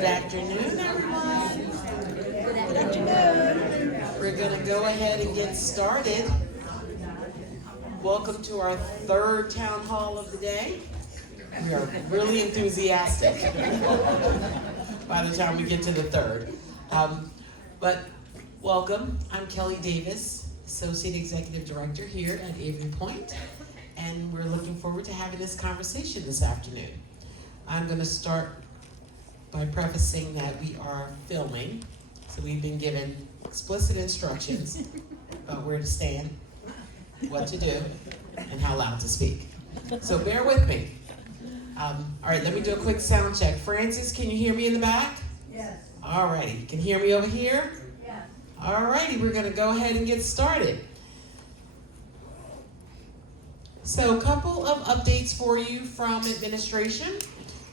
Good afternoon, everyone. Good afternoon. We're going to go ahead and get started. Welcome to our third town hall of the day. We are really enthusiastic by the time we get to the third. But welcome. I'm Kelly Davis, Associate Executive Director here at Avery Point, and we're looking forward to having this conversation this afternoon. I'm going to start by prefacing that we are filming, so we've been given explicit instructions about where to stand, what to do, and how loud to speak. So bear with me. All right, let me do a quick sound check. Francis, can you hear me in the back? Yes. All righty. Can you hear me over here? Yes. All righty, we're going to go ahead and get started. So a couple of updates for you from administration.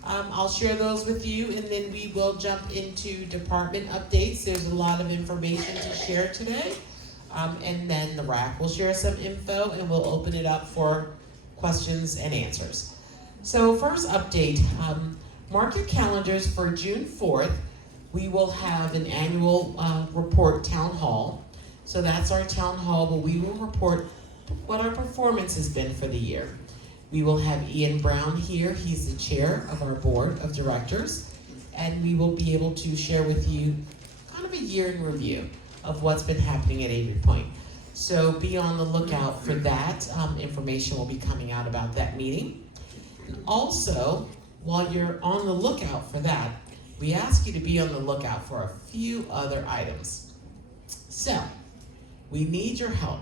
I'll share those with you, and then we will jump into department updates. There's a lot of information to share today. And then the RAC will share some info, and we'll open it up for questions and answers. So first update, mark your calendars for June 4th. We will have an annual report town hall. So that's our town hall, where we will report what our performance has been for the year. We will have Ian Brown here. He's the chair of our board of directors, and we will be able to share with you kind of a year in review of what's been happening at Avery Point. So be on the lookout for that. Information will be coming out about that meeting. And also, while you're on the lookout for that, we ask you to be on the lookout for a few other items. So, we need your help.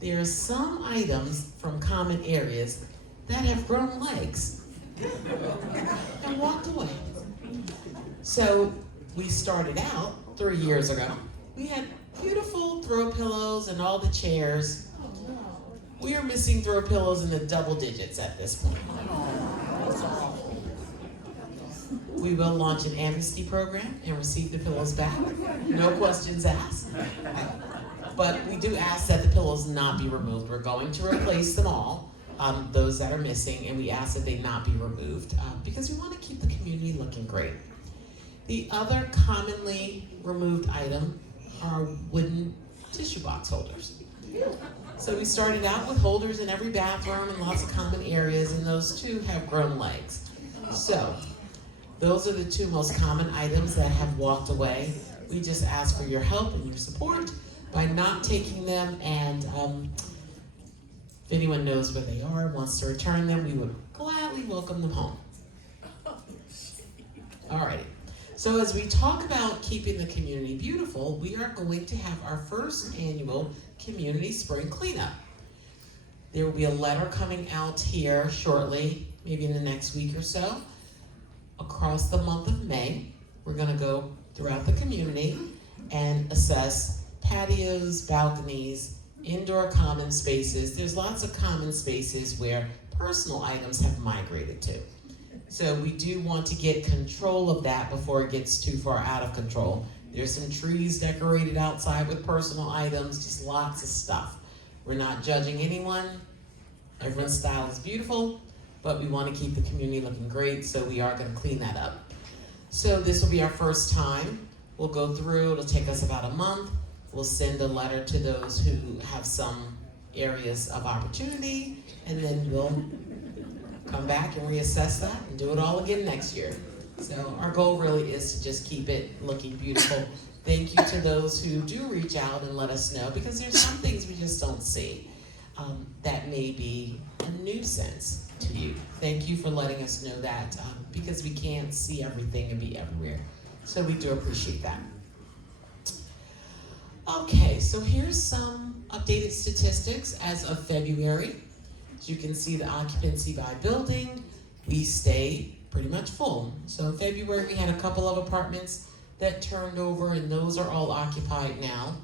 There are some items from common areas that have grown legs and walked away. So we started out 3 years ago. We had beautiful throw pillows and all the chairs. We are missing throw pillows in the double digits at this point. We will launch an amnesty program and receive the pillows back. No questions asked. But we do ask that the pillows not be removed. We're going to replace them all, those that are missing, and we ask that they not be removed because we want to keep the community looking great. The other commonly removed item are wooden tissue box holders. So we started out with holders in every bathroom and lots of common areas, and those too have grown legs. So those are the two most common items that have walked away. We just ask for your help and your support by not taking them, and if anyone knows where they are, wants to return them, we would gladly welcome them home. Alrighty, so as we talk about keeping the community beautiful, we are going to have our first annual community spring cleanup. There will be a letter coming out here shortly, maybe in the next week or so. Across the month of May, we're gonna go throughout the community and assess patios, balconies, indoor common spaces. There's lots of common spaces where personal items have migrated to. So we do want to get control of that before it gets too far out of control. There's some trees decorated outside with personal items, just lots of stuff. We're not judging anyone. Everyone's style is beautiful, but we want to keep the community looking great, so we are going to clean that up. So this will be our first time. We'll go through, it'll take us about a month. We'll send a letter to those who have some areas of opportunity, and then we'll come back and reassess that and do it all again next year. So our goal really is to just keep it looking beautiful. Thank you to those who do reach out and let us know, because there's some things we just don't see that may be a nuisance to you. Thank you for letting us know that because we can't see everything and be everywhere. So we do appreciate that. Okay, so here's some updated statistics as of February. As you can see, the occupancy by building, we stay pretty much full. So in February, we had a couple of apartments that turned over, and those are all occupied now.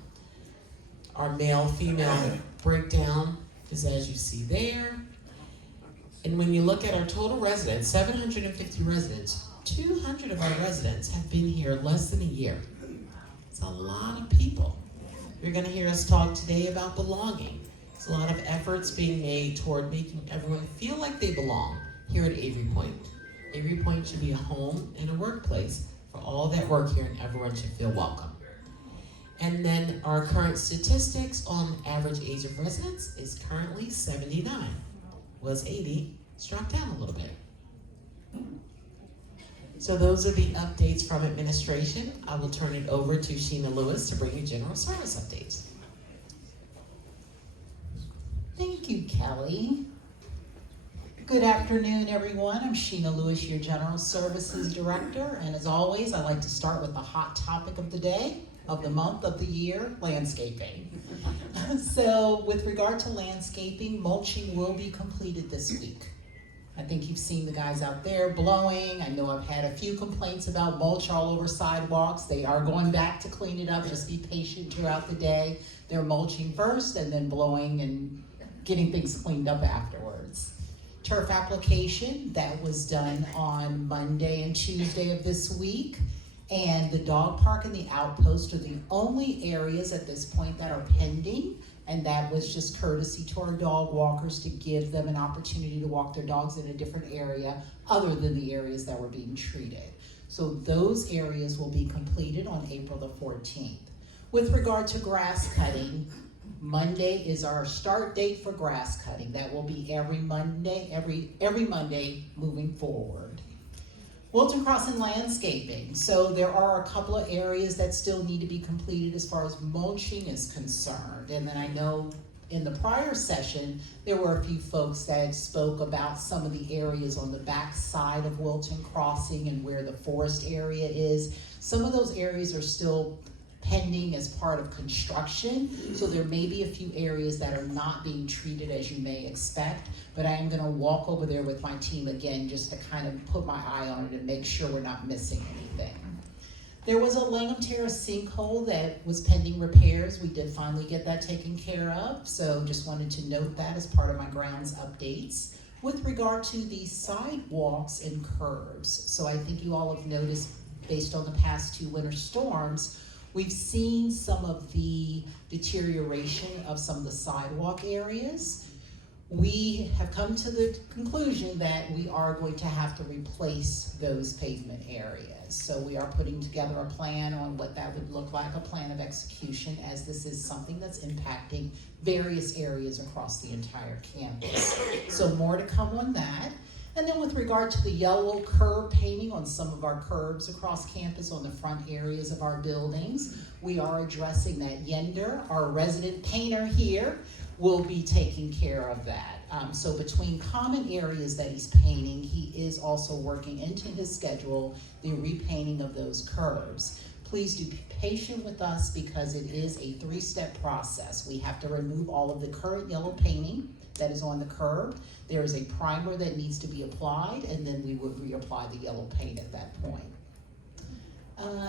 Our male-female breakdown is as you see there. And when you look at our total residents, 750 residents, 200 of our residents have been here less than a year. It's a lot of people. You're going to hear us talk today about belonging. There's a lot of efforts being made toward making everyone feel like they belong here at Avery Point. Avery Point should be a home and a workplace all that work here and everyone should feel welcome. And then our current statistics on average age of residence is currently 79. Was 80, it's dropped down a little bit. So those are the updates from administration. I will turn it over to Sheena Lewis to bring you general service updates. Thank you, Kelly. Good afternoon, everyone. I'm Sheena Lewis, your General Services Director, and as always, I like to start with the hot topic of the day, of the month, of the year, landscaping. So with regard to landscaping, mulching will be completed this week. I think you've seen the guys out there blowing. I know I've had a few complaints about mulch all over sidewalks. They are going back to clean it up. Just be patient throughout the day. They're mulching first and then blowing and getting things cleaned up afterwards. Turf application, that was done on Monday and Tuesday of this week. And the dog park and the outpost are the only areas at this point that are pending. And that was just courtesy to our dog walkers to give them an opportunity to walk their dogs in a different area other than the areas that were being treated. So those areas will be completed on April the 14th. With regard to grass cutting, Monday is our start date for grass cutting. That will be every Monday, every Monday moving forward. Wilton Crossing landscaping. So there are a couple of areas that still need to be completed as far as mulching is concerned. And then I know in the prior session, there were a few folks that spoke about some of the areas on the back side of Wilton Crossing and where the forest area is. Some of those areas are still pending as part of construction, so there may be a few areas that are not being treated as you may expect, but I am gonna walk over there with my team again just to kind of put my eye on it and make sure we're not missing anything. There was a Langham Terrace sinkhole that was pending repairs. We did finally get that taken care of, so just wanted to note that as part of my grounds updates. With regard to the sidewalks and curbs, so I think you all have noticed based on the past 2 winter storms, we've seen some of the deterioration of some of the sidewalk areas. We have come to the conclusion that we are going to have to replace those pavement areas. So we are putting together a plan on what that would look like, a plan of execution, as this is something that's impacting various areas across the entire campus. So more to come on that. And then with regard to the yellow curb painting on some of our curbs across campus on the front areas of our buildings, we are addressing that. Yender, our resident painter here, will be taking care of that. So between common areas that he's painting, he is also working into his schedule the repainting of those curbs. Please do be patient with us because it is a 3-step process. We have to remove all of the current yellow painting that is on the curb. There is a primer that needs to be applied, and then we would reapply the yellow paint at that point.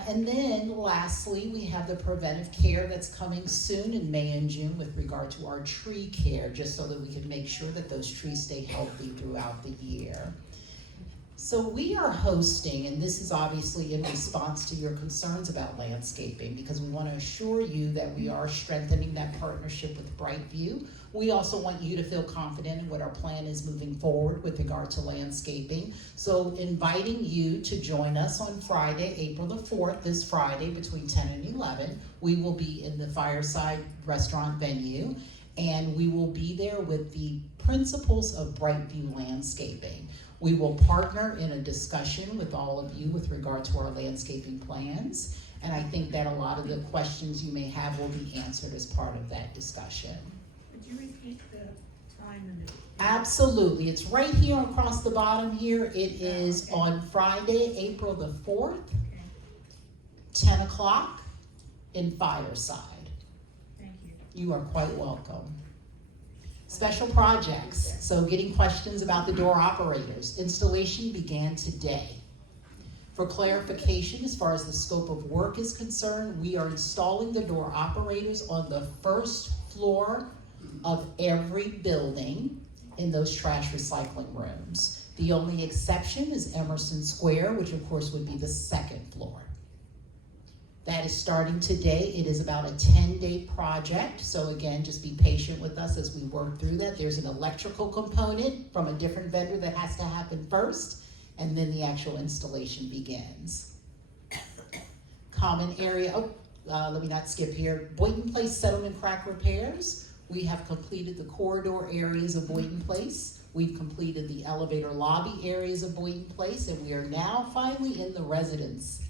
And then lastly, we have the preventive care that's coming soon in May and June with regard to our tree care, just so that we can make sure that those trees stay healthy throughout the year. So we are hosting, and this is obviously in response to your concerns about landscaping, because we want to assure you that we are strengthening that partnership with Brightview. We also want you to feel confident in what our plan is moving forward with regard to landscaping. So inviting you to join us on Friday, April the 4th, this Friday between 10 and 11. We will be in the Fireside Restaurant venue, and we will be there with the principals of Brightview Landscaping. We will partner in a discussion with all of you with regard to our landscaping plans, and I think that a lot of the questions you may have will be answered as part of that discussion. Could you repeat the time and the... Absolutely. It's right here across the bottom here. It is on Friday, April the 4th, 10 o'clock in Fireside. Thank you. You are quite welcome. Special projects, so getting questions about the door operators. Installation began today. For clarification, as far as the scope of work is concerned, we are installing the door operators on the first floor of every building in those trash recycling rooms. The only exception is Emerson Square, which of course would be the second floor. That is starting today. It is about a 10-day project. So again, just be patient with us as we work through that. There's an electrical component from a different vendor that has to happen first, and then the actual installation begins. common area, let me not skip here, Boynton Place Settlement Crack repairs. We have completed the corridor areas of Boynton Place. We've completed the elevator lobby areas of Boynton Place, and we are now finally in the residences.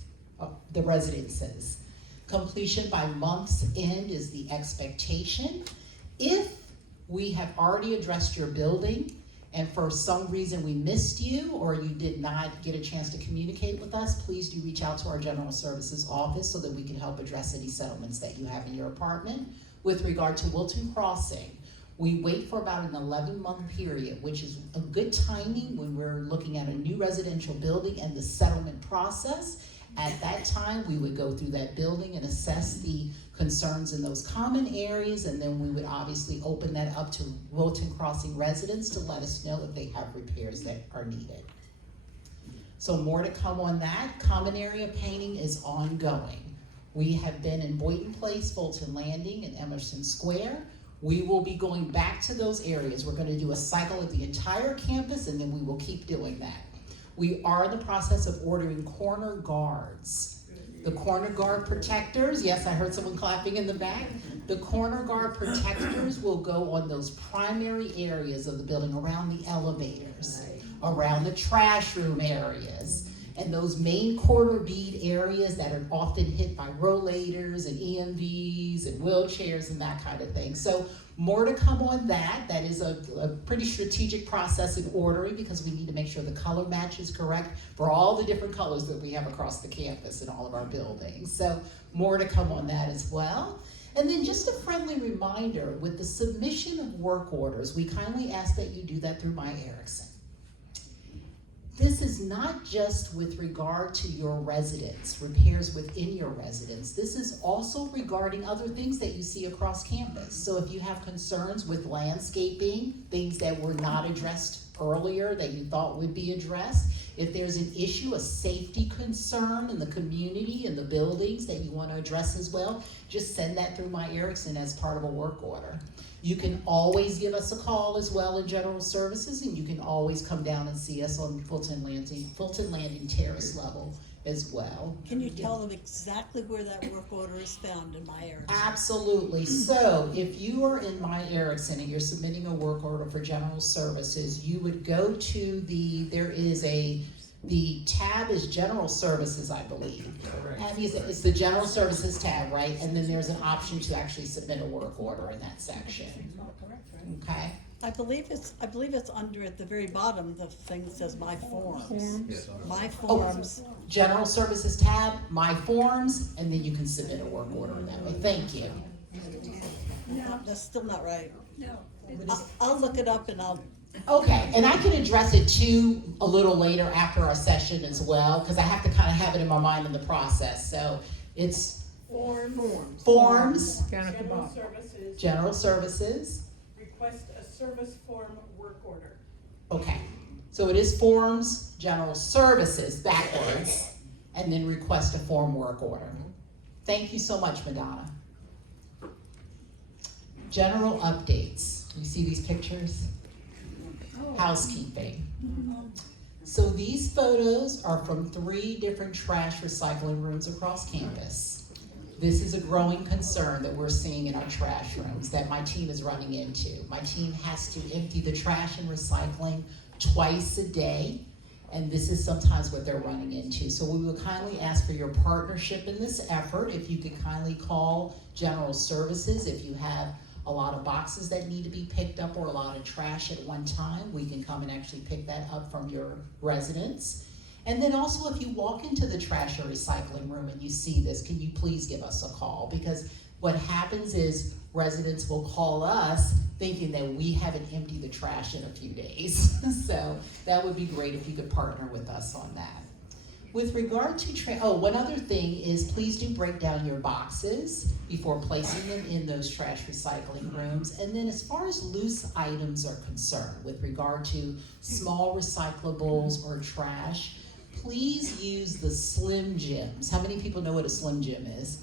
Completion by month's end is the expectation. If we have already addressed your building, and for some reason we missed you or you did not get a chance to communicate with us, please do reach out to our General Services office so that we can help address any settlements that you have in your apartment. With regard to Wilton Crossing, we wait for about an 11-month period, which is a good timing when we're looking at a new residential building and the settlement process. At that time, we would go through that building and assess the concerns in those common areas, and then we would obviously open that up to Wilton Crossing residents to let us know if they have repairs that are needed. So more to come on that. Common area painting is ongoing. We have been in Boynton Place, Fulton Landing, and Emerson Square. We will be going back to those areas. We're gonna do a cycle of the entire campus, and then we will keep doing that. We are in the process of ordering corner guards. The corner guard protectors, yes, I heard someone clapping in the back. The corner guard protectors will go on those primary areas of the building, around the elevators, around the trash room areas, and those main corridor bead areas that are often hit by rollators and EMVs and wheelchairs and that kind of thing. So more to come on that. That is a pretty strategic process in ordering, because we need to make sure the color match is correct for all the different colors that we have across the campus in all of our buildings. So more to come on that as well. And then just a friendly reminder, with the submission of work orders, we kindly ask that you do that through My Erickson. This is not just with regard to your residence, repairs within your residence. This is also regarding other things that you see across campus. So if you have concerns with landscaping, things that were not addressed earlier that you thought would be addressed, if there's an issue, a safety concern in the community and the buildings that you want to address as well, just send that through My Erickson as part of a work order. You can always give us a call as well in General Services, and you can always come down and see us on Fulton Landing Terrace level as well. Can you tell them exactly where that work order is found in My Erickson? Absolutely. So if you are in My Erickson and you're submitting a work order for General Services, you would go to the tab is General Services, I believe. Abby, it's the General Services tab, right? And then there's an option to actually submit a work order in that section. Okay? I believe it's under at the very bottom, the thing that says My Forms. Yes. My Forms. General Services tab, My Forms, and then you can submit a work order in that way. Thank you. No, that's still not right. No. I'll look it up and I'll. Okay, and I can address it too a little later after our session as well, because I have to kind of have it in my mind in the process. So it's forms, General Services. Request a service form work order. Okay, so it is forms, General Services backwards, and then request a form work order. Thank you so much, Madonna. General updates. You see these pictures? Housekeeping. So these photos are from 3 different trash recycling rooms across campus. This is a growing concern that we're seeing in our trash rooms that my team is running into. My team has to empty the trash and recycling twice a day, and this is sometimes what they're running into. So we will kindly ask for your partnership in this effort. If you could kindly call General Services if you have a lot of boxes that need to be picked up or a lot of trash at one time, we can come and actually pick that up from your residents. And then also, if you walk into the trash or recycling room and you see this, can you please give us a call? Because what happens is residents will call us thinking that we haven't emptied the trash in a few days. So that would be great if you could partner with us on that. With regard to one other thing is, please do break down your boxes before placing them in those trash recycling rooms. And then as far as loose items are concerned, with regard to small recyclables or trash, please use the Slim Jims. How many people know what a Slim Jim is?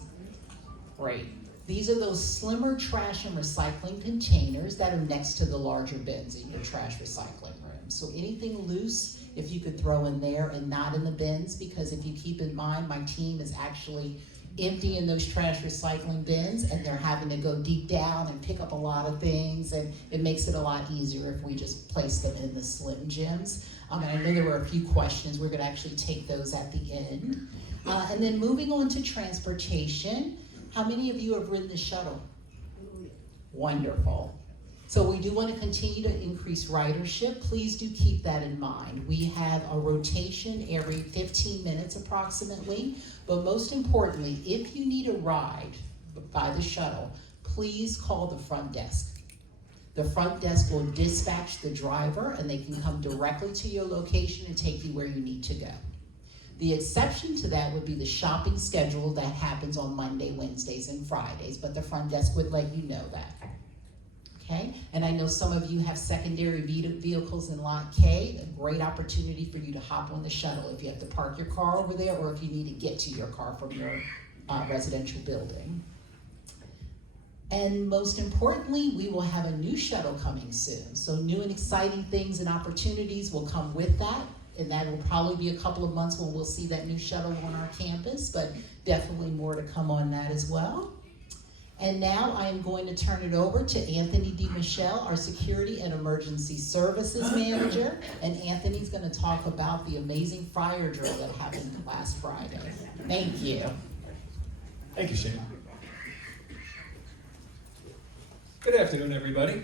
Great. These are those slimmer trash and recycling containers that are next to the larger bins in your trash recycling room. So anything loose if you could throw in there and not in the bins, because if you keep in mind, my team is actually emptying those trash recycling bins, and they're having to go deep down and pick up a lot of things, and it makes it a lot easier if we just place them in the Slim Jims. And I know there were a few questions. We're gonna actually take those at the end. And then moving on to transportation, how many of you have ridden the shuttle? Wonderful. So we do want to continue to increase ridership. Please do keep that in mind. We have a rotation every 15 minutes approximately, but most importantly, if you need a ride by the shuttle, please call the front desk. The front desk will dispatch the driver, and they can come directly to your location and take you where you need to go. The exception to that would be the shopping schedule that happens on Monday, Wednesdays, and Fridays, but the front desk would let you know that. Okay, and I know some of you have secondary vehicles in Lot K, a great opportunity for you to hop on the shuttle if you have to park your car over there or if you need to get to your car from your residential building. And most importantly, we will have a new shuttle coming soon. So new and exciting things and opportunities will come with that, and that will probably be a couple of months when we'll see that new shuttle on our campus, but definitely more to come on that as well. And now I am going to turn it over to Anthony DeMichelle, our Security and Emergency Services Manager. And Anthony's gonna talk about the amazing fire drill that happened last Friday. Thank you. Thank you, Shane. Good afternoon, everybody.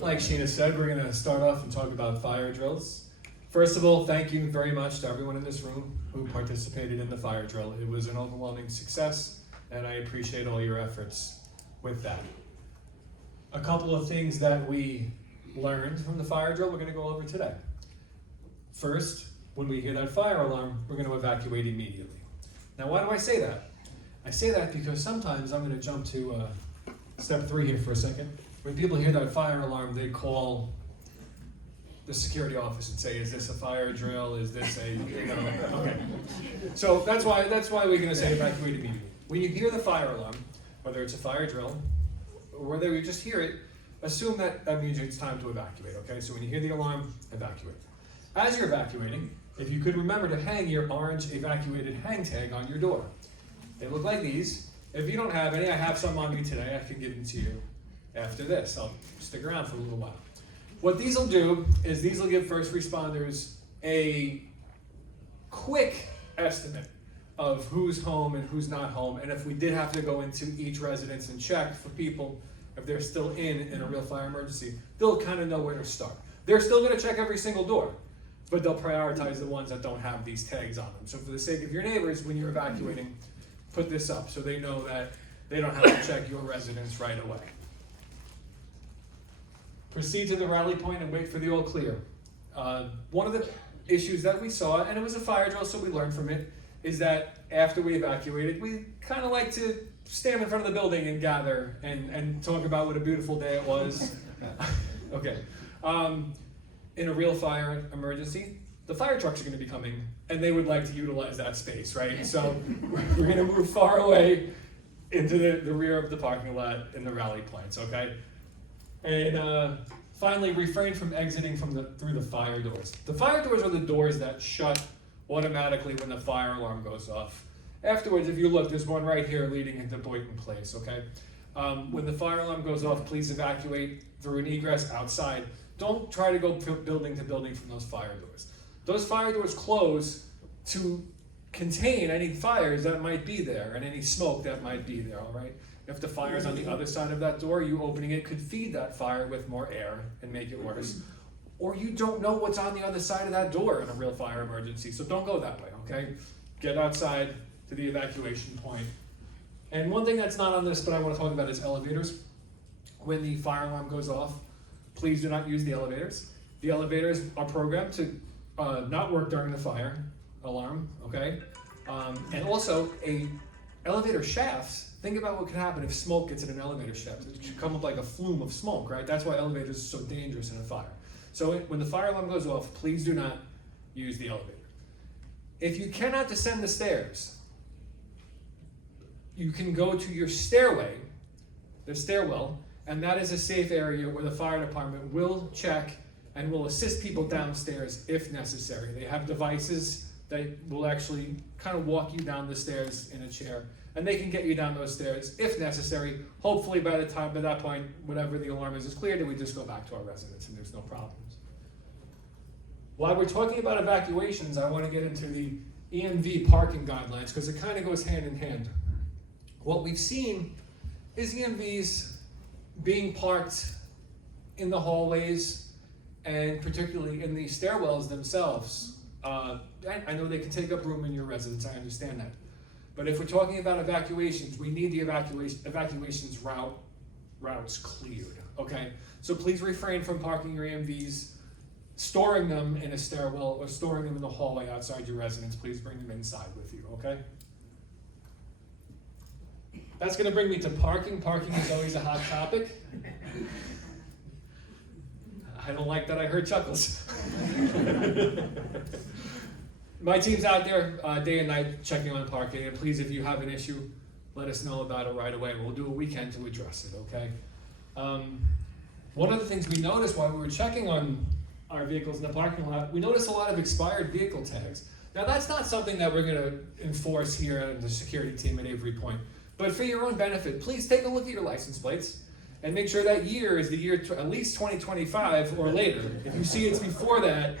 Like Sheena said, we're gonna start off and talk about fire drills. First of all, thank you very much to everyone in this room who participated in the fire drill. It was an overwhelming success, and I appreciate all your efforts with that. A couple of things that we learned from the fire drill we're gonna go over today. First, when we hear that fire alarm, we're gonna evacuate immediately. Now, why do I say that? I say that because sometimes I'm gonna jump to step 3 here for a second. When people hear that fire alarm, they call the security office and say, is this a fire drill? Is this a, okay. So that's why we're gonna say evacuate immediately. When you hear the fire alarm, whether it's a fire drill, or whether you just hear it, assume that means it's time to evacuate, okay? So when you hear the alarm, evacuate. As you're evacuating, if you could remember to hang your orange evacuated hang tag on your door. They look like these. If you don't have any, I have some on me today. I can give them to you after this. I'll stick around for a little while. What these will do is these will give first responders a quick estimate of who's home and who's not home, and if we did have to go into each residence and check for people, if they're still in a real fire emergency, they'll kind of know where to start. They're still gonna check every single door, but they'll prioritize the ones that don't have these tags on them. So for the sake of your neighbors, when you're evacuating, put this up so they know that they don't have to check your residence right away. Proceed to the rally point and wait for the all clear. One of the issues that we saw, and it was a fire drill, so we learned from it, is that after we evacuated, we kind of like to stand in front of the building and gather and talk about what a beautiful day it was. Okay. In a real fire emergency, the fire trucks are going to be coming, and they would like to utilize that space, right? So we're going to move far away into the rear of the parking lot in the rally points, okay? And finally, refrain from exiting through the fire doors. The fire doors are the doors that shut automatically when the fire alarm goes off. Afterwards, if you look, there's one right here leading into Boynton Place, okay? When the fire alarm goes off, please evacuate through an egress outside. Don't try to go building to building from those fire doors. Those fire doors close to contain any fires that might be there and any smoke that might be there, all right? If the fire is on the other side of that door, you opening it could feed that fire with more air and make it worse. Or you don't know what's on the other side of that door in a real fire emergency, so don't go that way, okay? Get outside to the evacuation point. And one thing that's not on this, but I want to talk about is elevators. When the fire alarm goes off, please do not use the elevators. The elevators are programmed to not work during the fire alarm, okay? And also, elevator shafts, think about what could happen if smoke gets in an elevator shaft. It should come up like a flume of smoke, right? That's why elevators are so dangerous in a fire. So when the fire alarm goes off, please do not use the elevator. If you cannot descend the stairs, you can go to your stairway, the stairwell, and that is a safe area where the fire department will check and will assist people downstairs if necessary. They have devices that will actually kind of walk you down the stairs in a chair, and they can get you down those stairs if necessary. Hopefully by that point, whatever the alarm is cleared, and we just go back to our residence and there's no problems. While we're talking about evacuations, I want to get into the EMV parking guidelines because it kind of goes hand in hand. What we've seen is EMVs being parked in the hallways and particularly in the stairwells themselves. I know they can take up room in your residence, I understand that. But if we're talking about evacuations, we need the evacuations routes cleared, okay? So please refrain from parking your EMVs, storing them in a stairwell or storing them in the hallway outside your residence. Please bring them inside with you, okay? That's gonna bring me to parking. Parking is always a hot topic. I don't like that I heard chuckles. My team's out there day and night checking on parking, and please, if you have an issue, let us know about it right away. We'll do a weekend to address it, okay? One of the things we noticed while we were checking on our vehicles in the parking lot, we noticed a lot of expired vehicle tags. Now that's not something that we're gonna enforce here at the security team at Avery Point, but for your own benefit, please take a look at your license plates and make sure that year is the year at least 2025 or later. If you see it's before that,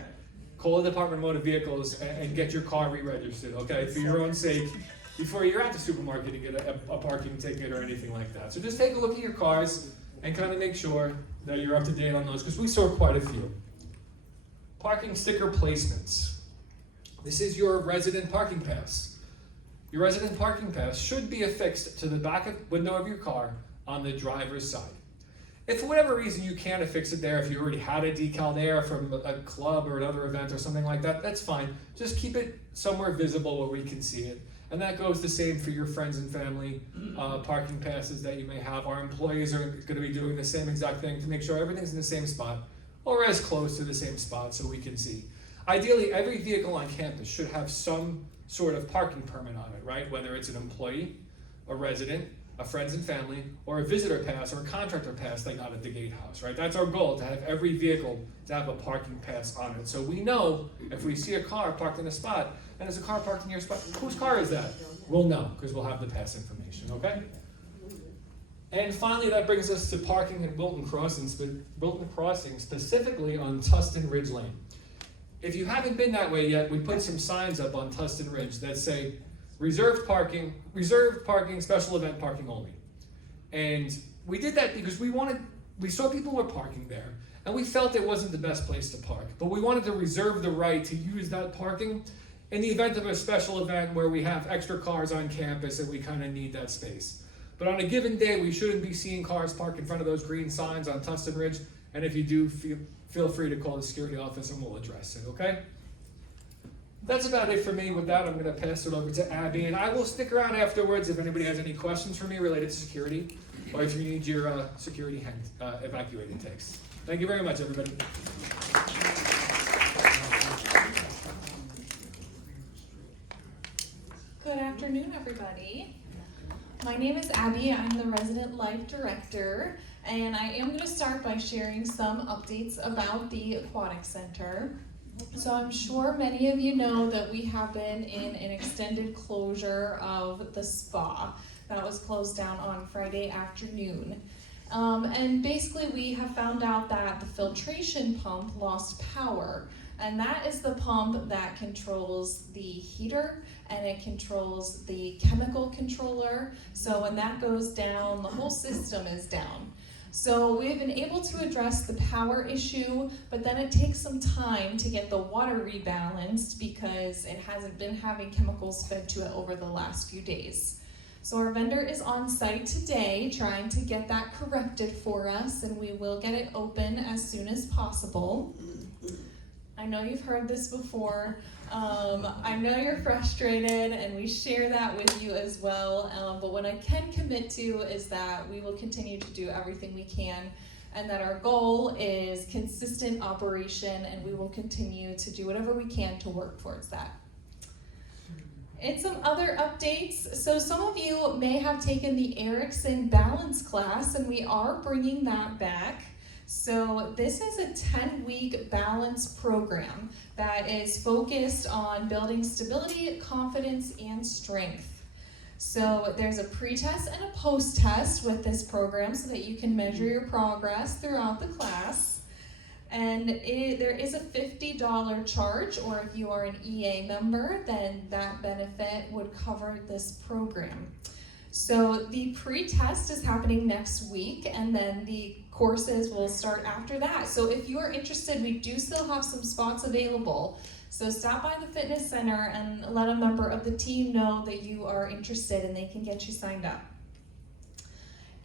call the Department of Motor Vehicles and get your car re-registered, okay? For your own sake, before you're at the supermarket to get a parking ticket or anything like that. So just take a look at your cars and kind of make sure that you're up to date on those, because we saw quite a few. Parking sticker placements. This is your resident parking pass. Your resident parking pass should be affixed to the back window of your car on the driver's side. If for whatever reason you can't affix it there, if you already had a decal there from a club or another event or something like that, that's fine. Just keep it somewhere visible where we can see it. And that goes the same for your friends and family parking passes that you may have. Our employees are going to be doing the same exact thing to make sure everything's in the same spot or as close to the same spot so we can see. Ideally, every vehicle on campus should have some sort of parking permit on it, right? Whether it's an employee, a resident, a friends and family, or a visitor pass or a contractor pass they got at the gatehouse, right? That's our goal, to have every vehicle to have a parking pass on it. So we know if we see a car parked in a spot, and there's a car parked in your spot, whose car is that? We'll know, because we'll have the pass information, okay? And finally, that brings us to parking at Wilton Crossing, specifically on Tustin Ridge Lane. If you haven't been that way yet, we put some signs up on Tustin Ridge that say, reserved parking, special event parking only. And we did that because we saw people were parking there, and we felt it wasn't the best place to park. But we wanted to reserve the right to use that parking in the event of a special event where we have extra cars on campus and we kind of need that space. But on a given day, we shouldn't be seeing cars parked in front of those green signs on Tustin Ridge. And if you do, feel free to call the security office and we'll address it, okay? That's about it for me. With that, I'm going to pass it over to Abby, and I will stick around afterwards if anybody has any questions for me related to security, or if you need your security evacuated takes. Thank you very much, everybody. Good afternoon, everybody. My name is Abby. I'm the Resident Life Director, and I am going to start by sharing some updates about the Aquatic Center. So I'm sure many of you know that we have been in an extended closure of the spa. That was closed down on Friday afternoon. And basically we have found out that the filtration pump lost power. And that is the pump that controls the heater and it controls the chemical controller. So when that goes down, the whole system is down. So we've been able to address the power issue, but then it takes some time to get the water rebalanced because it hasn't been having chemicals fed to it over the last few days. So our vendor is on site today trying to get that corrected for us, and we will get it open as soon as possible. I know you've heard this before. I know you're frustrated, and we share that with you as well. But what I can commit to is that we will continue to do everything we can, and that our goal is consistent operation, and we will continue to do whatever we can to work towards that. And some other updates. So some of you may have taken the Erickson balance class, and we are bringing that back. So this is a 10-week balance program that is focused on building stability, confidence, and strength. So there's a pre-test and a post-test with this program so that you can measure your progress throughout the class. And there is a $50 charge, or if you are an EA member, then that benefit would cover this program. So the pre-test is happening next week, and then the courses will start after that. So if you are interested, we do still have some spots available. So stop by the fitness center and let a member of the team know that you are interested and they can get you signed up.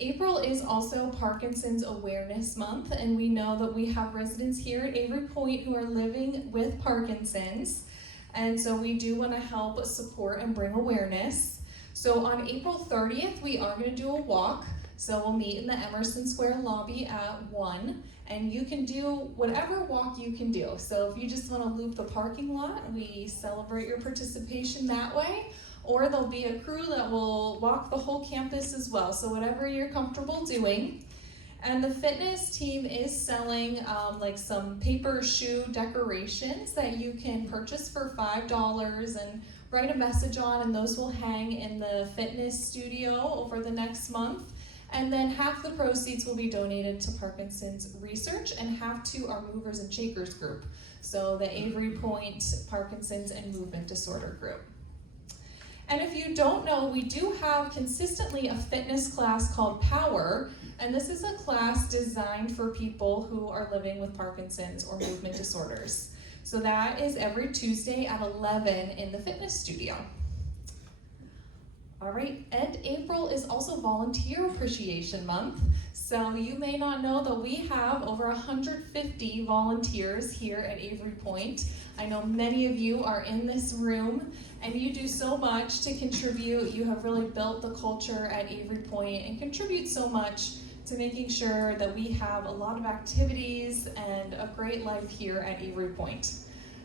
April is also Parkinson's Awareness Month, and we know that we have residents here at Avery Point who are living with Parkinson's, and so we do want to help support and bring awareness. So on April 30th, we are going to do a walk. So we'll meet in the Emerson Square lobby at 1, and you can do whatever walk you can do. So if you just want to loop the parking lot, we celebrate your participation that way. Or there'll be a crew that will walk the whole campus as well. So whatever you're comfortable doing. And the fitness team is selling like some paper shoe decorations that you can purchase for $5 and write a message on, and those will hang in the fitness studio over the next month. And then half the proceeds will be donated to Parkinson's research and half to our Movers and Shakers group. So the Avery Point Parkinson's and Movement Disorder group. And if you don't know, we do have consistently a fitness class called Power, and this is a class designed for people who are living with Parkinson's or movement disorders. So that is every Tuesday at 11 in the fitness studio. All right, and April is also Volunteer Appreciation Month. So you may not know that we have over 150 volunteers here at Avery Point. I know many of you are in this room and you do so much to contribute. You have really built the culture at Avery Point and contribute so much to making sure that we have a lot of activities and a great life here at Avery Point.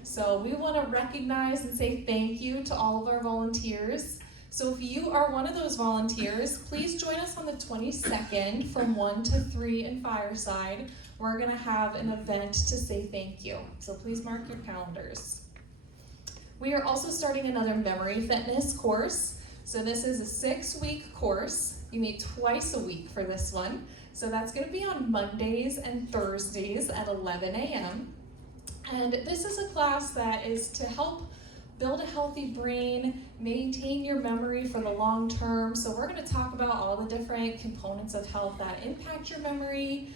So we want to recognize and say thank you to all of our volunteers. So if you are one of those volunteers, please join us on the 22nd from 1 to 3 in Fireside. We're going to have an event to say thank you. So please mark your calendars. We are also starting another memory fitness course. So this is a 6-week course. You meet twice a week for this one. So that's going to be on Mondays and Thursdays at 11 a.m. And this is a class that is to help build a healthy brain, maintain your memory for the long term. So we're going to talk about all the different components of health that impact your memory,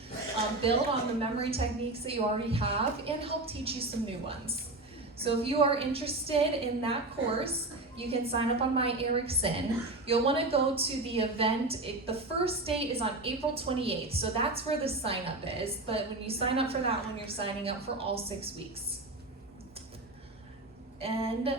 build on the memory techniques that you already have, and help teach you some new ones. So if you are interested in that course, you can sign up on My Erickson. You'll want to go to the event. The first date is on April 28th, so that's where the sign up is. But when you sign up for that one, you're signing up for all 6 weeks. And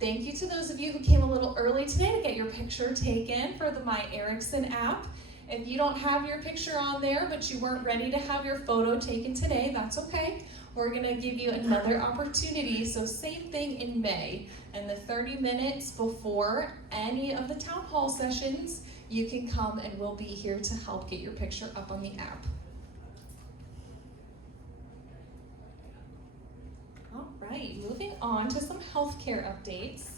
thank you to those of you who came a little early today to get your picture taken for the My Erickson app. If you don't have your picture on there, but you weren't ready to have your photo taken today, that's okay. We're gonna give you another opportunity. So same thing in May. And the 30 minutes before any of the town hall sessions, you can come and we'll be here to help get your picture up on the app. All right, moving on to some healthcare updates.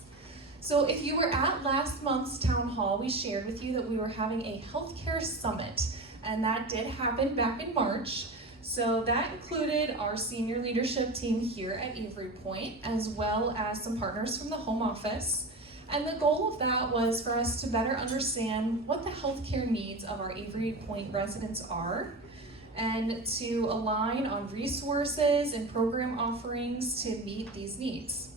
So if you were at last month's town hall, we shared with you that we were having a healthcare summit, and that did happen back in March. So that included our senior leadership team here at Avery Point, as well as some partners from the home office. And the goal of that was for us to better understand what the healthcare needs of our Avery Point residents are, and to align on resources and program offerings to meet these needs.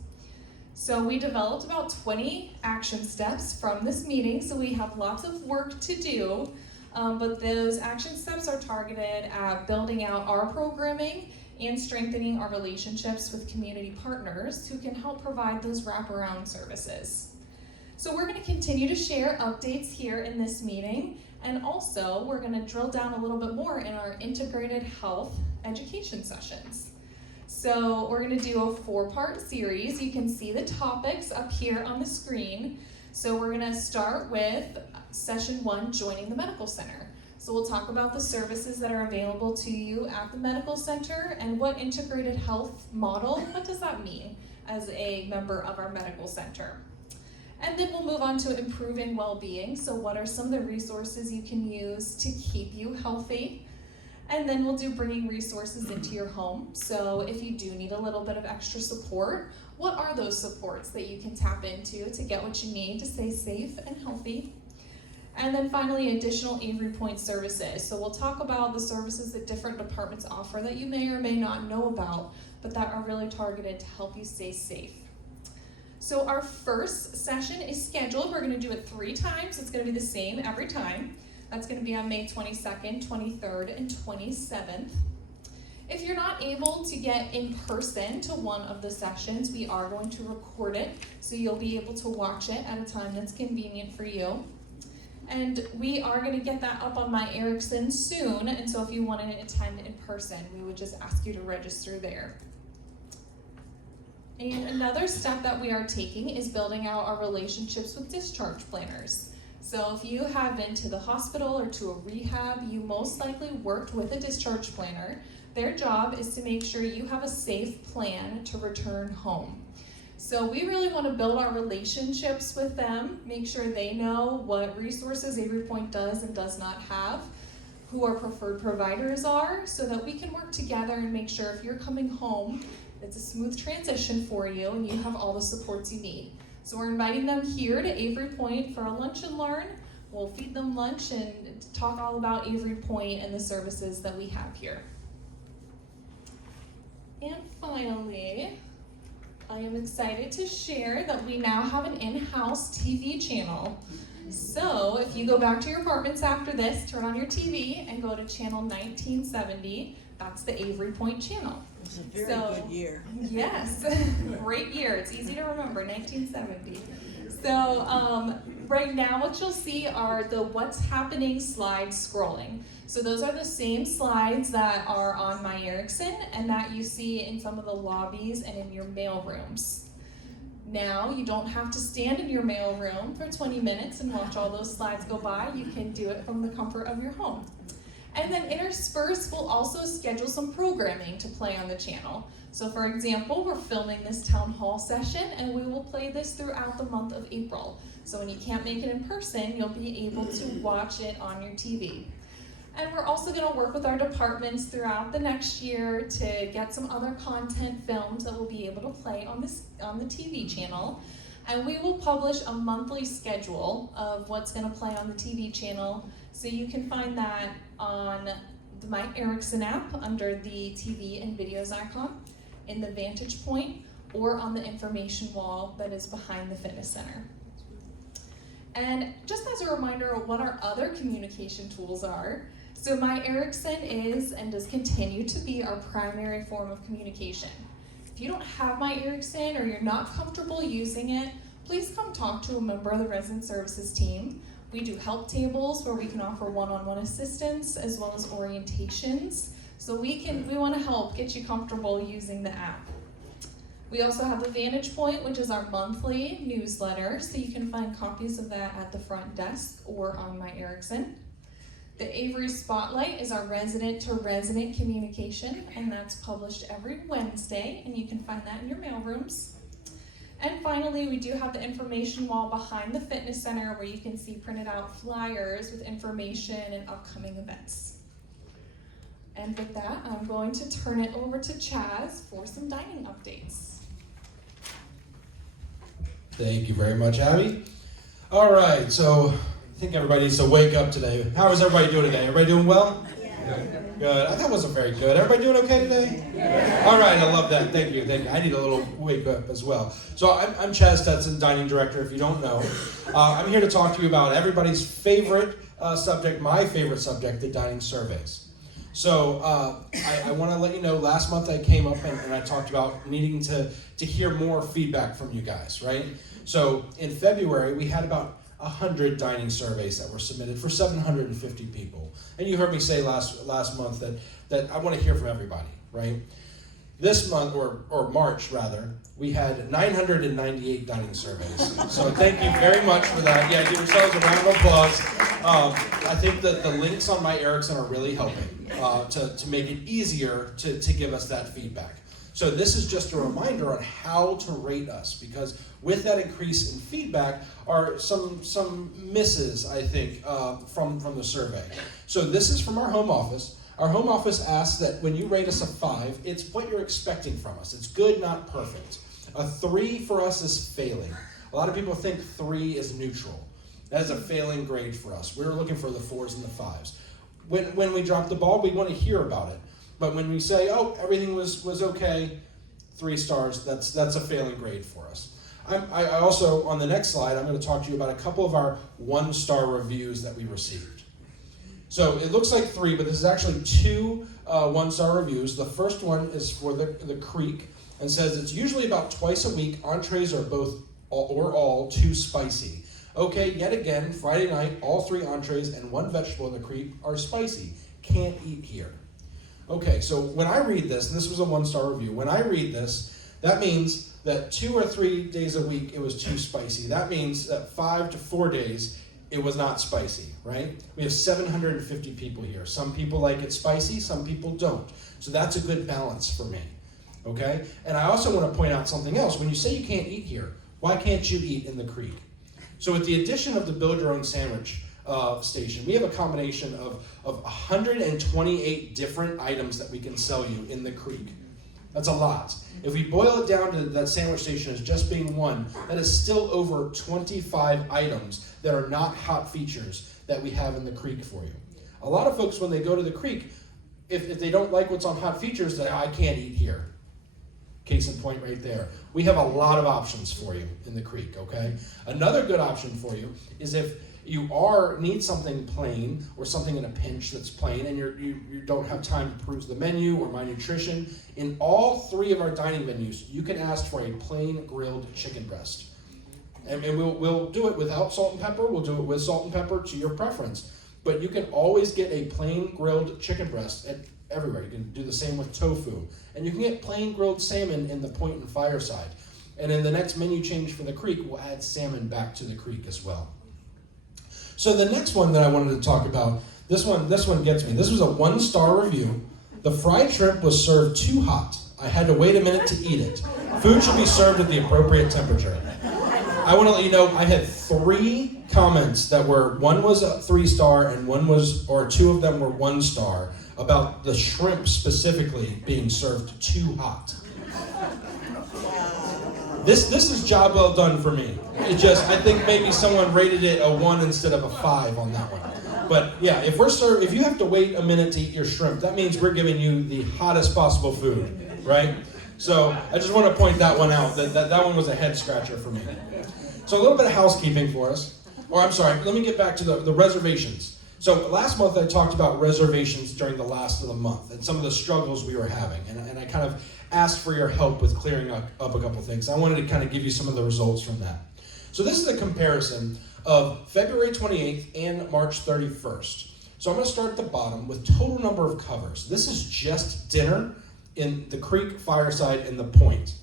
So we developed about 20 action steps from this meeting, so we have lots of work to do, but those action steps are targeted at building out our programming and strengthening our relationships with community partners who can help provide those wraparound services. So we're going to continue to share updates here in this meeting, and also we're going to drill down a little bit more in our integrated health education sessions. So we're going to do a 4-part series. You can see the topics up here on the screen. So we're going to start with session 1, joining the medical center. So So we'll talk about the services that are available to you at the medical center and what integrated health model, what does that mean as a member of our medical center? And then we'll move on to improving well-being. So what are some of the resources you can use to keep you healthy? And then we'll do bringing resources into your home. So if you do need a little bit of extra support, what are those supports that you can tap into to get what you need to stay safe and healthy? And then finally, additional Avery Point services. So we'll talk about the services that different departments offer that you may or may not know about, but that are really targeted to help you stay safe. So our first session is scheduled. We're going to do it 3 times. It's going to be the same every time. That's going to be on May 22nd, 23rd, and 27th. If you're not able to get in person to one of the sessions, we are going to record it, so you'll be able to watch it at a time that's convenient for you. And we are going to get that up on My Erickson soon, and so if you wanted to attend in person, we would just ask you to register there. And another step that we are taking is building out our relationships with discharge planners. So if you have been to the hospital or to a rehab, you most likely worked with a discharge planner. Their job is to make sure you have a safe plan to return home. So we really want to build our relationships with them, make sure they know what resources Avery Point does and does not have, who our preferred providers are, so that we can work together and make sure if you're coming home, it's a smooth transition for you and you have all the supports you need. So we're inviting them here to Avery Point for a lunch and learn. We'll feed them lunch and talk all about Avery Point and the services that we have here. And finally, I am excited to share that we now have an in-house TV channel. So if you go back to your apartments after this, turn on your TV and go to channel 1970. That's the Avery Point channel. It was a very good year. Yes, great year. It's easy to remember, 1970. So right now what you'll see are the What's Happening slides scrolling. So those are the same slides that are on My Erickson and that you see in some of the lobbies and in your mail rooms. Now you don't have to stand in your mail room for 20 minutes and watch all those slides go by. You can do it from the comfort of your home. And then interspersed, we'll also schedule some programming to play on the channel. So for example, we're filming this town hall session and we will play this throughout the month of April. So when you can't make it in person, you'll be able to watch it on your TV. And we're also going to work with our departments throughout the next year to get some other content filmed that we'll be able to play on the TV channel. And we will publish a monthly schedule of what's going to play on the TV channel. So you can find that on the My Erickson app under the TV and videos icon, in the Vantage Point, or on the information wall that is behind the fitness center. And just as a reminder of what our other communication tools are, so My Erickson is and does continue to be our primary form of communication. If you don't have My Erickson or you're not comfortable using it, please come talk to a member of the resident services team. We do help tables where we can offer one-on-one assistance as well as orientations. So we want to help get you comfortable using the app. We also have the Vantage Point, which is our monthly newsletter. So you can find copies of that at the front desk or on My Erickson. The Avery Spotlight is our resident-to-resident communication, and that's published every Wednesday, and you can find that in your mailrooms. And finally, we do have the information wall behind the fitness center where you can see printed out flyers with information and upcoming events. And with that, I'm going to turn it over to Chaz for some dining updates. Thank you very much, Abby. All right, so I think everybody needs to wake up today. How is everybody doing today? Everybody doing well? Yeah. Good. I thought it wasn't very good. Everybody doing okay today? Yeah. All right, I love that. Thank you. I need a little wake up as well. So I'm Chaz Stetson, Dining Director, if you don't know. I'm here to talk to you about everybody's favorite subject, my favorite subject, the dining surveys. So I want to let you know, last month I came up and I talked about needing to hear more feedback from you guys, right? So in February, we had about 100 dining surveys that were submitted for 750 people. And you heard me say last month that I want to hear from everybody, right? This month, or March rather, we had 998 dining surveys. So thank you very much for that. Yeah, give yourselves a round of applause. I think that the links on My Erickson are really helping to make it easier to give us that feedback. So this is just a reminder on how to rate us, because with that increase in feedback are some misses, I think, from the survey. So this is from our home office. Our home office asks that when you rate us a 5, it's what you're expecting from us. It's good, not perfect. A 3 for us is failing. A lot of people think 3 is neutral. That is a failing grade for us. We're looking for the 4s and the 5s. When we drop the ball, we want to hear about it. But when we say, oh, everything was okay, 3 stars, that's a failing grade for us. I also, on the next slide, I'm going to talk to you about a couple of our 1-star reviews that we received. So it looks like 3, but this is actually 2 1-star reviews. The first one is for the Creek and says it's usually about twice a week. Entrees are all too spicy. Okay, yet again, Friday night, all 3 entrees and 1 vegetable in the Creek are spicy. Can't eat here. Okay, so when I read this, and this was a 1-star review, when I read this, that means that 2 or 3 days a week it was too spicy. That means that 5 to 4 days it was not spicy, right? We have 750 people here. Some people like it spicy, some people don't. So that's a good balance for me, okay? And I also want to point out something else. When you say you can't eat here, why can't you eat in the Creek? So with the addition of the build your own sandwich station, we have a combination of 128 different items that we can sell you in the Creek. That's a lot. If we boil it down to that sandwich station as just being 1, that is still over 25 items that are not hot features that we have in the Creek for you. A lot of folks, when they go to the Creek, if they don't like what's on hot features, they say, I can't eat here. Case in point right there. We have a lot of options for you in the Creek, okay? Another good option for you is if you need something plain or something in a pinch that's plain and you don't have time to peruse the menu or My Nutrition, in all 3 of our dining venues, you can ask for a plain grilled chicken breast. And we'll do it without salt and pepper, we'll do it with salt and pepper to your preference. But you can always get a plain grilled chicken breast everywhere. You can do the same with tofu. And you can get plain grilled salmon in the Point and Fireside. And in the next menu change for the Creek, we'll add salmon back to the Creek as well. So the next one that I wanted to talk about, this one gets me. This was a 1-star review. The fried shrimp was served too hot. I had to wait a minute to eat it. Food should be served at the appropriate temperature. I want to let you know I had 3 comments that were, one was a 3-star and 2 of them were 1-star about the shrimp specifically being served too hot. This is job well done for me. I think maybe someone rated it a 1 instead of a 5 on that one. But yeah, if you have to wait a minute to eat your shrimp, that means we're giving you the hottest possible food, right? So I just want to point that one out. That one was a head scratcher for me. So a little bit of housekeeping for us. Or I'm sorry, let me get back to the reservations. So last month I talked about reservations during the last of the month and some of the struggles we were having. And I kind of asked for your help with clearing up a couple things. I wanted to kind of give you some of the results from that. So this is a comparison of February 28th and March 31st. So I'm going to start at the bottom with total number of covers. This is just dinner in the Creek, Fireside, and the Point.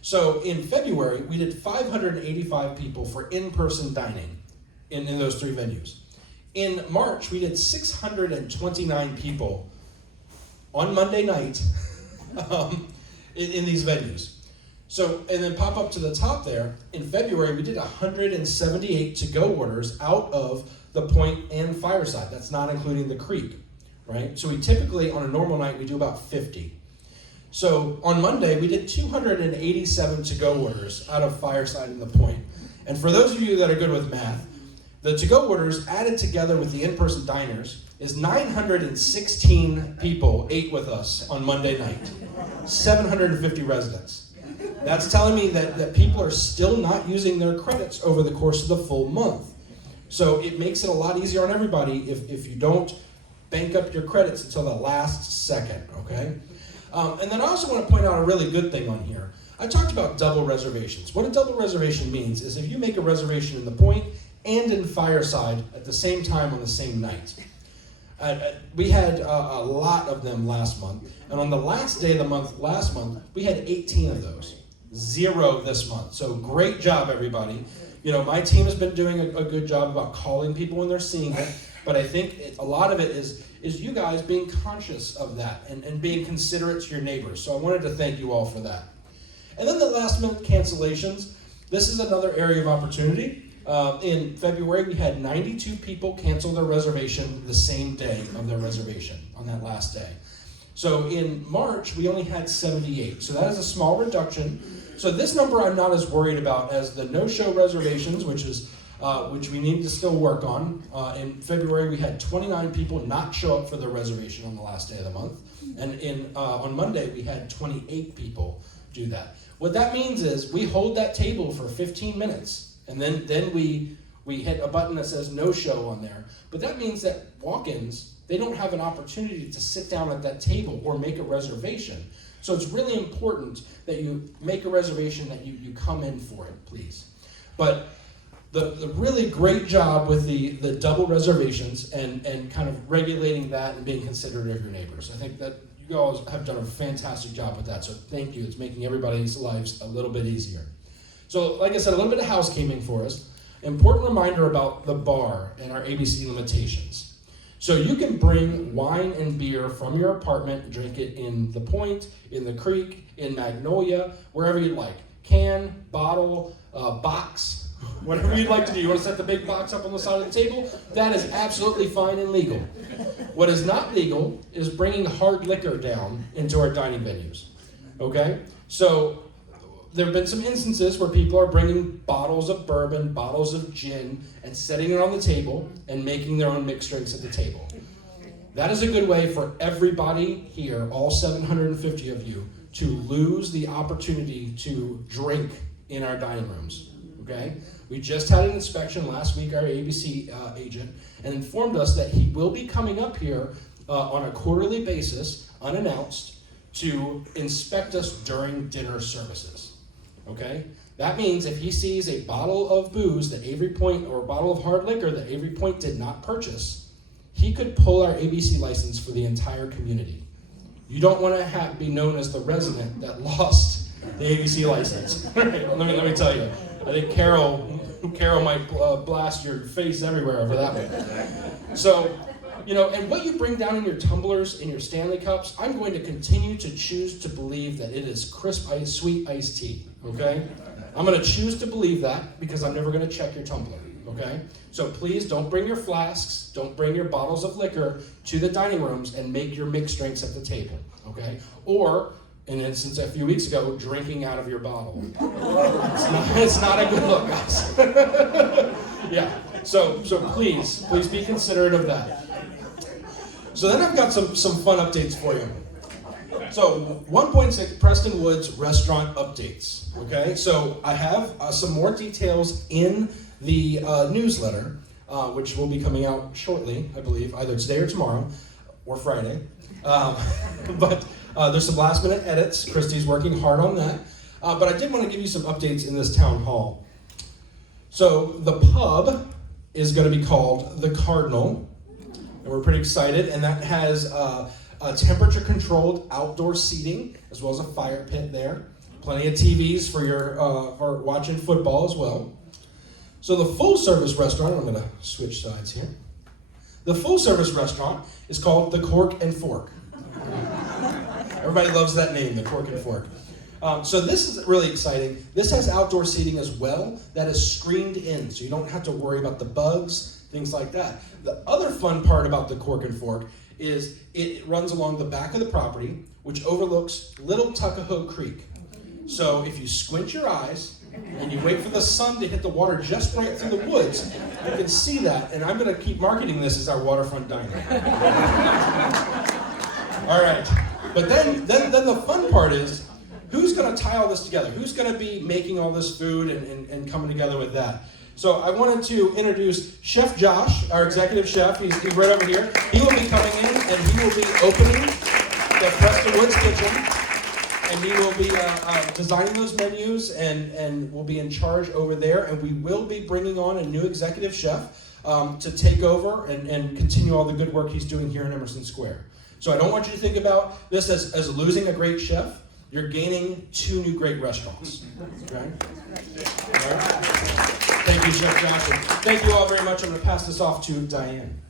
So in February, we did 585 people for in-person dining in those 3 venues. In March, we did 629 people on Monday night in these venues. So, and then pop up to the top there, in February, we did 178 to-go orders out of the Point and Fireside. That's not including the Creek, right? So we typically, on a normal night, we do about 50. So on Monday, we did 287 to-go orders out of Fireside and the Point. And for those of you that are good with math, the to-go orders added together with the in-person diners is 916 people ate with us on Monday night. 750 residents. That's telling me that people are still not using their credits over the course of the full month. So it makes it a lot easier on everybody if you don't bank up your credits until the last second, okay? And then I also want to point out a really good thing on here. I talked about double reservations. What a double reservation means is if you make a reservation in the Point and in Fireside at the same time on the same night. We had a lot of them last month, and on the last day of the month, last month, we had 18 of those. 0 this month. So great job, everybody. You know, my team has been doing a good job about calling people when they're seeing it, but I think a lot of it is you guys being conscious of that and being considerate to your neighbors. So I wanted to thank you all for that. And then the last minute cancellations. This is another area of opportunity. In February, we had 92 people cancel their reservation the same day of their reservation on that last day. So in March, we only had 78. So that is a small reduction. So this number I'm not as worried about as the no-show reservations, which we need to still work on. In February, we had 29 people not show up for their reservation on the last day of the month. And on Monday, we had 28 people do that. What that means is we hold that table for 15 minutes, and then we hit a button that says no show on there. But that means that walk-ins, they don't have an opportunity to sit down at that table or make a reservation. So it's really important that you make a reservation, that you come in for it, please. But the really great job with the double reservations and kind of regulating that and being considerate of your neighbors. I think that you guys have done a fantastic job with that, so thank you. It's making everybody's lives a little bit easier. So like I said, a little bit of housekeeping for us. Important reminder about the bar and our ABC limitations. So you can bring wine and beer from your apartment, drink it in the Point, in the Creek, in Magnolia, wherever you'd like. Can, bottle, box, whatever you'd like to do. You want to set the big box up on the side of the table? That is absolutely fine and legal. What is not legal is bringing hard liquor down into our dining venues, okay? So there have been some instances where people are bringing bottles of bourbon, bottles of gin, and setting it on the table and making their own mixed drinks at the table. That is a good way for everybody here, all 750 of you, to lose the opportunity to drink in our dining rooms, okay? We just had an inspection last week, our ABC agent, and informed us that he will be coming up here on a quarterly basis, unannounced, to inspect us during dinner services. Okay? That means if he sees a bottle of booze that Avery Point, or a bottle of hard liquor that Avery Point did not purchase, he could pull our ABC license for the entire community. You don't want to be known as the resident that lost the ABC license. let me tell you. I think Carol might blast your face everywhere over that one. So, you know, and what you bring down in your tumblers, in your Stanley Cups, I'm going to continue to choose to believe that it is crisp ice, sweet iced tea, okay? I'm going to choose to believe that because I'm never going to check your tumbler, okay? So please don't bring your flasks, don't bring your bottles of liquor to the dining rooms and make your mixed drinks at the table, okay? Or, in an instance a few weeks ago, drinking out of your bottle. It's not a good look, guys. Yeah, so please be considerate of that. So then I've got some fun updates for you. So 1.6 Preston Woods restaurant updates, okay? So I have some more details in the newsletter, which will be coming out shortly, I believe, either today or tomorrow, or Friday. But there's some last minute edits. Christy's working hard on that. But I did want to give you some updates in this town hall. So the pub is going to be called The Cardinal. And we're pretty excited, and that has a temperature-controlled outdoor seating, as well as a fire pit there. Plenty of TVs for your for watching football as well. So the full-service restaurant, I'm going to switch sides here. The full-service restaurant is called The Cork and Fork. Everybody loves that name, The Cork and Fork. So this is really exciting. This has outdoor seating as well that is screened in, so you don't have to worry about the bugs, things like that. The other fun part about the Cork and Fork is it runs along the back of the property, which overlooks Little Tuckahoe Creek. So if you squint your eyes and you wait for the sun to hit the water just right through the woods, you can see that, and I'm going to keep marketing this as our waterfront diner. All right, but then the fun part is, who's going to tie all this together? Who's going to be making all this food and coming together with that? So I wanted to introduce Chef Josh, our executive chef. He's right over here. He will be coming in and he will be opening the Preston Woods Kitchen. And he will be designing those menus and will be in charge over there. And we will be bringing on a new executive chef. to take over and continue all the good work he's doing here in Emerson Square. So I don't want you to think about this as losing a great chef. You're gaining 2 new great restaurants. Okay? All right. Thank you, Chef Johnson. Thank you all very much. I'm going to pass this off to Diane.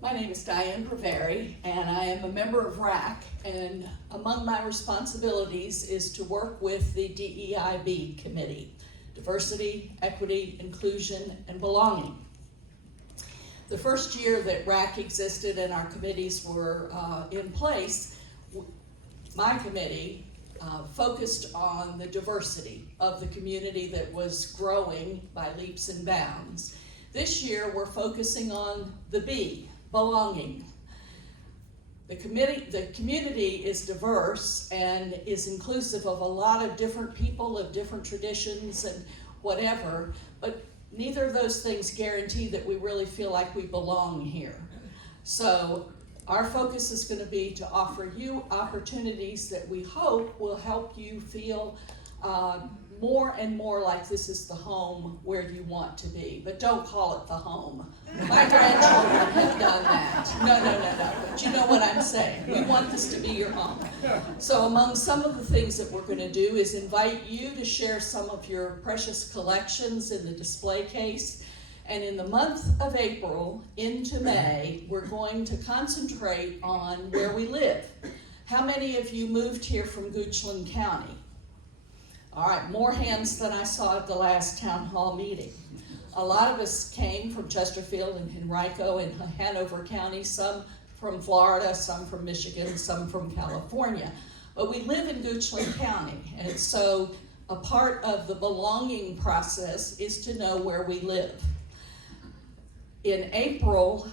My name is Diane Preveri, and I am a member of RAC, and among my responsibilities is to work with the DEIB committee, Diversity, Equity, Inclusion, and Belonging. The first year that RAC existed and our committees were in place, my committee focused on the diversity of the community that was growing by leaps and bounds. This year we're focusing on the B, belonging. The community is diverse and is inclusive of a lot of different people of different traditions and whatever, but neither of those things guarantee that we really feel like we belong here. So our focus is going to be to offer you opportunities that we hope will help you feel more and more like this is the home where you want to be. But don't call it the home. My grandchildren have done that. No. But you know what I'm saying. We want this to be your home. So among some of the things that we're going to do is invite you to share some of your precious collections in the display case. And in the month of April into May, we're going to concentrate on where we live. How many of you moved here from Goochland County? All right, more hands than I saw at the last town hall meeting. A lot of us came from Chesterfield and Henrico and Hanover County, some from Florida, some from Michigan, some from California. But we live in Goochland County, and so a part of the belonging process is to know where we live. In April,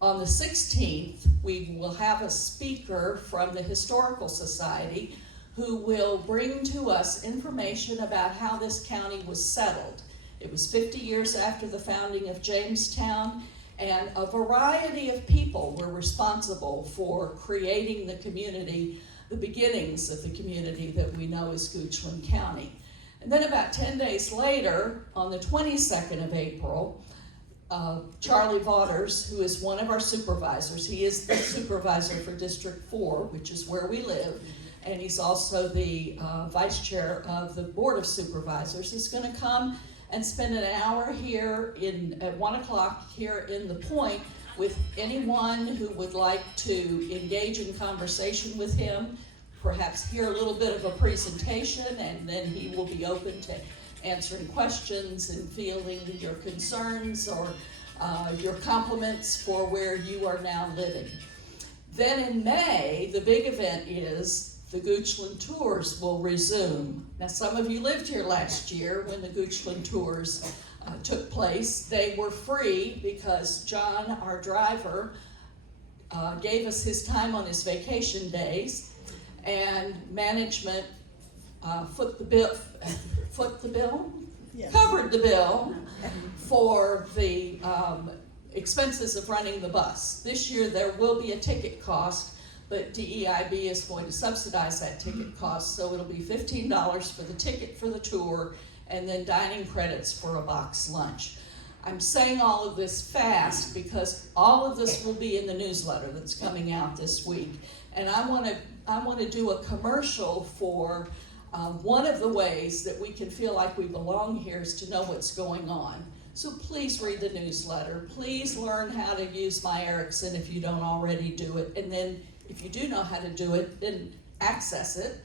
on the 16th, we will have a speaker from the Historical Society who will bring to us information about how this county was settled. It was 50 years after the founding of Jamestown, and a variety of people were responsible for creating the community, the beginnings of the community that we know as Goochland County. And then about 10 days later, on the 22nd of April, Charlie Vaughters, who is one of our supervisors, he is the supervisor for District 4, which is where we live, and he's also the vice chair of the Board of Supervisors, is going to come and spend an hour here at 1 o'clock here in the Point with anyone who would like to engage in conversation with him, perhaps hear a little bit of a presentation, and then he will be open to answering questions and fielding your concerns or your compliments for where you are now living. Then in May, the big event is the Goochland Tours will resume. Now, some of you lived here last year when the Goochland Tours took place. They were free because John, our driver, gave us his time on his vacation days, and management covered the bill for the expenses of running the bus. This year there will be a ticket cost, but DEIB is going to subsidize that ticket cost, so it'll be $15 for the ticket for the tour and then dining credits for a box lunch. I'm saying all of this fast because all of this will be in the newsletter that's coming out this week, and I want to do a commercial for one of the ways that we can feel like we belong here is to know what's going on. So please read the newsletter. Please learn how to use My Erickson if you don't already do it. And then if you do know how to do it, then access it.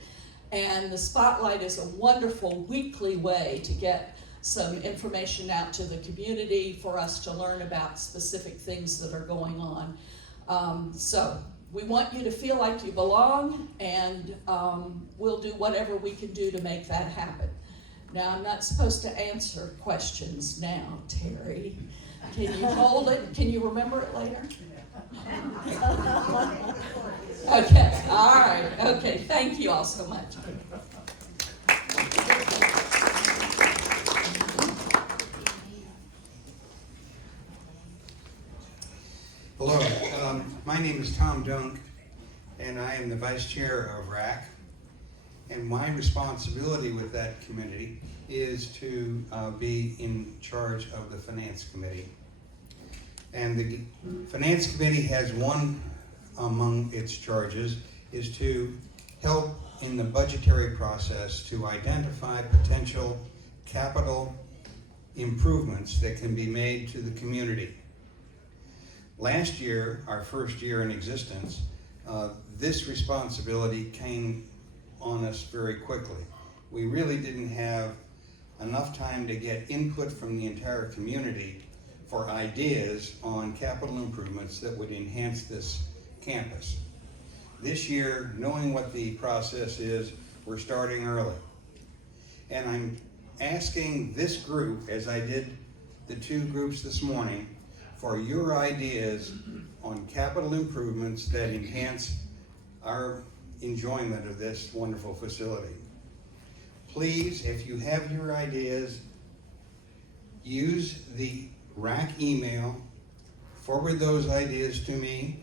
And the Spotlight is a wonderful weekly way to get some information out to the community for us to learn about specific things that are going on. So we want you to feel like you belong, and we'll do whatever we can do to make that happen. Now, I'm not supposed to answer questions now, Terry. Can you hold it? Can you remember it later? Okay, all right, okay, thank you all so much. Hello, my name is Tom Dunk, and I am the vice chair of RAC. And my responsibility with that committee is to be in charge of the finance committee. And the finance committee has one among its charges is to help in the budgetary process to identify potential capital improvements that can be made to the community. Last year, our first year in existence, this responsibility came on us very quickly. We really didn't have enough time to get input from the entire community for ideas on capital improvements that would enhance this campus. This year, knowing what the process is, we're starting early. And I'm asking this group, as I did the two groups this morning, for your ideas on capital improvements that enhance our enjoyment of this wonderful facility. Please, if you have your ideas, use the RAC email, forward those ideas to me.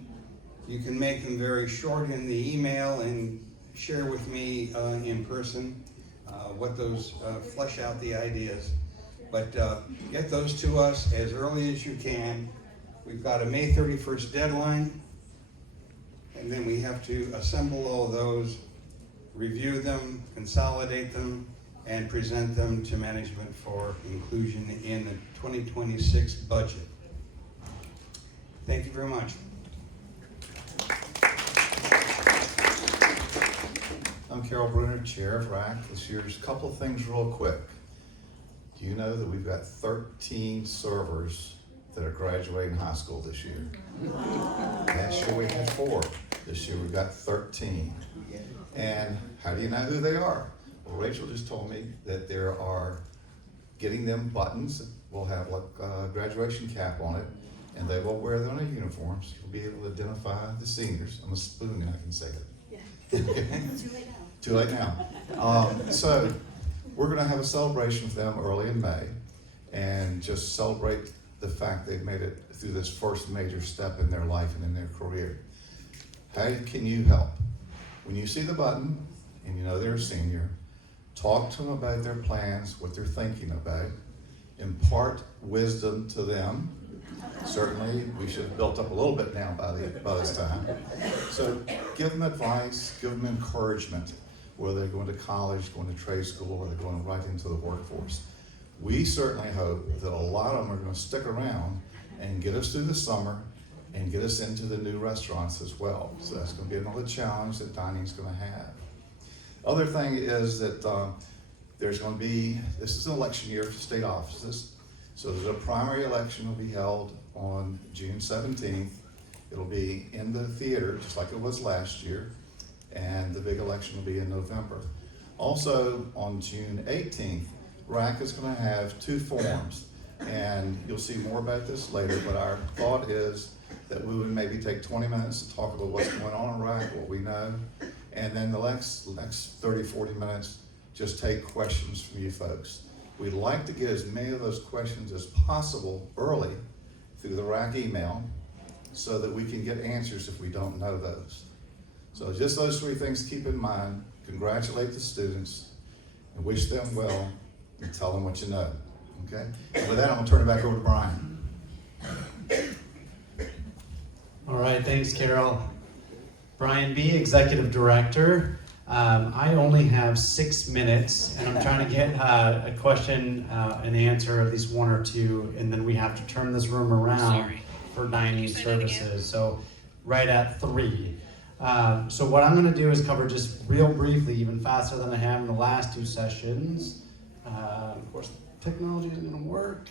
You can make them very short in the email and share with me in person what those, flesh out the ideas. But get those to us as early as you can. We've got a May 31st deadline, and then we have to assemble all those, review them, consolidate them, and present them to management for inclusion in the 2026 budget. Thank you very much. I'm Carol Bruner, Chair of RAC. This year's a couple of things real quick. Do you know that we've got 13 servers that are graduating high school this year? Last year we had 4. This year we've got 13. And how do you know who they are? Well, Rachel just told me that there are getting them buttons. We'll have like a graduation cap on it, and they will wear them on their uniforms. You'll be able to identify the seniors. I'm a spoon and I can say it. Yeah. Too late now. Too late now. So we're going to have a celebration with them early in May, and just celebrate the fact they've made it through this first major step in their life and in their career. How can you help? When you see the button and you know they're a senior, talk to them about their plans, what they're thinking about, impart wisdom to them. Certainly, we should have built up a little bit now by this time. So give them advice, give them encouragement, whether they're going to college, going to trade school, or they're going right into the workforce. We certainly hope that a lot of them are going to stick around and get us through the summer and get us into the new restaurants as well. So that's going to be another challenge that dining's going to have. Other thing is that there's going to be, this is an election year for state offices. So there's a primary election will be held on June 17th. It'll be in the theater, just like it was last year. And the big election will be in November. Also on June 18th, RAC is going to have 2 forums. And you'll see more about this later, but our thought is that we would maybe take 20 minutes to talk about what's going on in RAC, what we know, and then the next 30, 40 minutes, just take questions from you folks. We'd like to get as many of those questions as possible early through the RAC email so that we can get answers if we don't know those. So just those 3 things to keep in mind. Congratulate the students and wish them well and tell them what you know. Okay? And with that, I'm going to turn it back over to Brian. All right, thanks, Carol. Brian B., Executive Director. I only have 6 minutes, and I'm trying to get a question and answer, at least 1 or 2, and then we have to turn this room around for dining services. So right at 3. So what I'm going to do is cover just real briefly, even faster than I have in the last 2 sessions. Of course, technology isn't going to work.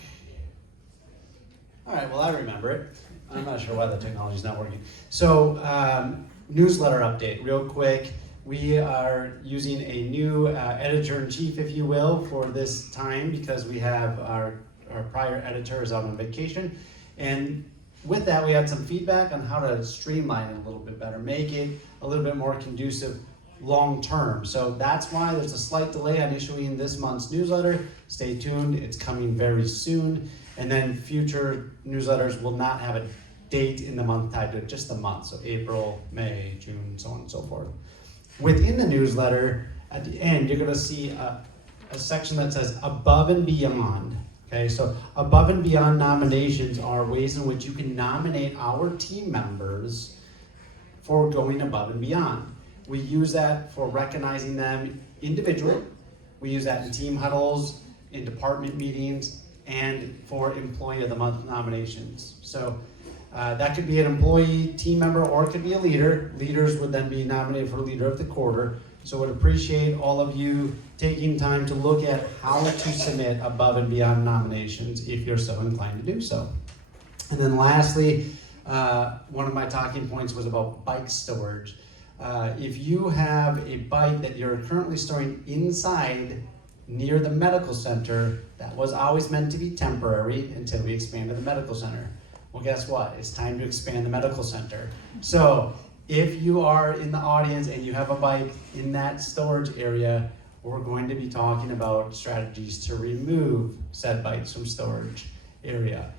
All right, well, I remember it. I'm not sure why the technology's not working. So newsletter update, real quick. We are using a new editor-in-chief, if you will, for this time because we have our prior editor is out on vacation. And with that, we had some feedback on how to streamline it a little bit better, make it a little bit more conducive long-term. So that's why there's a slight delay on issuing this month's newsletter. Stay tuned, it's coming very soon. And then future newsletters will not have a date in the month tied to just the month, so April, May, June, so on and so forth. Within the newsletter, at the end, you're gonna see a section that says above and beyond. Okay, so above and beyond nominations are ways in which you can nominate our team members for going above and beyond. We use that for recognizing them individually. We use that in team huddles, in department meetings, and for Employee of the Month nominations. So that could be an employee, team member, or it could be a leader. Leaders would then be nominated for Leader of the Quarter. So I'd appreciate all of you taking time to look at how to submit above and beyond nominations if you're so inclined to do so. And then lastly, one of my talking points was about bike storage. If you have a bike that you're currently storing inside near the medical center, that was always meant to be temporary until we expanded the medical center. Well, guess what? It's time to expand the medical center. So if you are in the audience and you have a bike in that storage area, we're going to be talking about strategies to remove said bikes from storage area.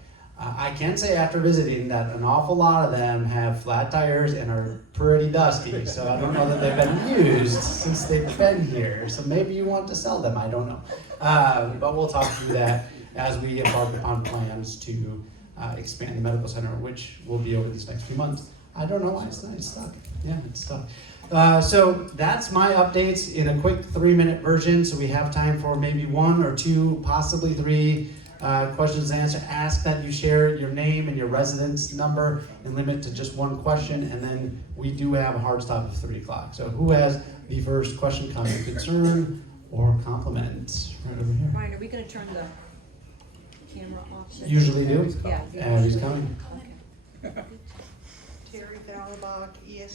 I can say after visiting that an awful lot of them have flat tires and are pretty dusty, so I don't know that they've been used since they've been here. So maybe you want to sell them, I don't know. But we'll talk through that as we embark upon plans to expand the medical center, which will be over these next few months. I don't know why it's not, it's stuck. Yeah, it's stuck. So that's my updates in a quick 3-minute version, so we have time for maybe 1 or 2, possibly 3 questions and answers. Ask that you share your name and your residence number and limit to just 1 question, and then we do have a hard stop at 3 o'clock. So who has the first question, comment, concern, or compliment? Right over here. Ryan, are we gonna turn the camera off? Usually do. Yeah. And he's coming. Terry Vallerbach, ESG